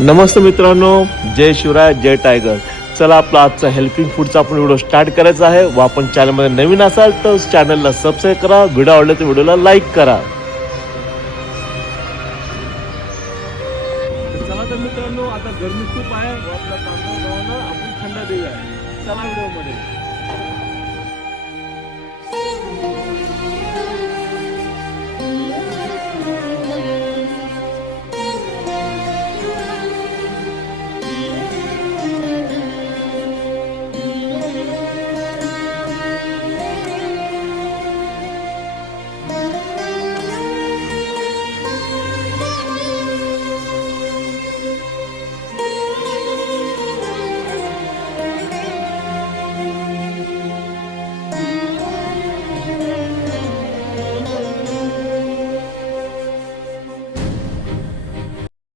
नमस्ते मित्रांनो, जय शिवराय, जय टायगर. चला आपला आजचा हेल्पिंग फूडचा आपण व्हिडिओ स्टार्ट करायचा आहे. व आपण चॅनलमध्ये नवीन असाल तर चॅनलला सबस्क्राईब करा. व्हिडिओ आवडला तर व्हिडिओला लाईक करा. चला तर मित्रांनो, आता गरमी खूप आहे व आपल्या कामगारांना आपण थंड देऊया. चला व्हिडिओमध्ये.